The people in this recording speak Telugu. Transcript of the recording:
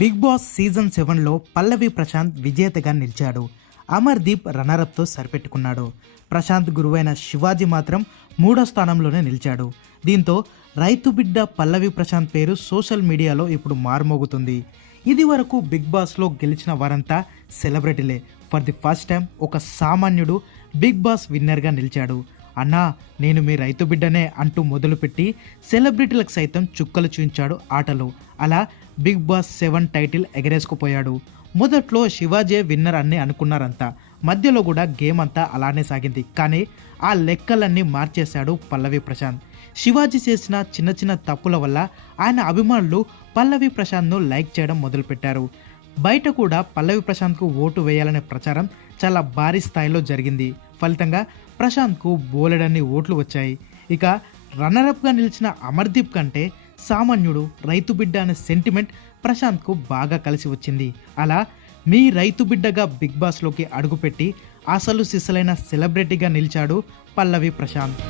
బిగ్ బాస్ సీజన్ 7లో పల్లవి ప్రశాంత్ విజేతగా నిలిచాడు. అమర్దీప్ రన్నరప్తో సరిపెట్టుకున్నాడు. ప్రశాంత్ గురువైన శివాజీ మాత్రం 3వ స్థానంలోనే నిలిచాడు. దీంతో రైతు బిడ్డ పల్లవి ప్రశాంత్ పేరు సోషల్ మీడియాలో ఇప్పుడు మారుమోగుతుంది. ఇది వరకు బిగ్ బాస్లో గెలిచిన వారంతా సెలబ్రిటీలే. ఫర్ ది ఫస్ట్ టైం ఒక సామాన్యుడు బిగ్ బాస్ విన్నర్గా నిలిచాడు. అన్నా నేను మీ రైతు బిడ్డనే అంటూ మొదలుపెట్టి సెలబ్రిటీలకు సైతం చుక్కలు చూయించాడు ఆటలో. అలా బిగ్ బాస్ 7 టైటిల్ ఎగరేసుకుపోయాడు. మొదట్లో శివాజీ విన్నర్ అని అనుకున్నారంతా. మధ్యలో కూడా గేమ్ అంతా అలానే సాగింది. కానీ ఆ లెక్కలన్నీ మార్చేశాడు పల్లవి ప్రశాంత్. శివాజీ చేసిన చిన్న చిన్న తప్పుల వల్ల ఆయన అభిమానులు పల్లవి ప్రశాంత్ను లైక్ చేయడం మొదలుపెట్టారు. బయట కూడా పల్లవి ప్రశాంత్కు ఓటు వేయాలనే ప్రచారం చాలా భారీ స్థాయిలో జరిగింది. ఫలితంగా ప్రశాంత్కు బోలెడన్ని ఓట్లు వచ్చాయి. ఇక రన్నరప్గా నిలిచిన అమర్దీప్ కంటే సామాన్యుడు రైతు బిడ్డ అనే సెంటిమెంట్ ప్రశాంత్కు బాగా కలిసి వచ్చింది. అలా మీ రైతు బిడ్డగా బిగ్ బాస్లోకి అడుగుపెట్టి అసలు సిసలైన సెలబ్రిటీగా నిలిచాడు పల్లవి ప్రశాంత్.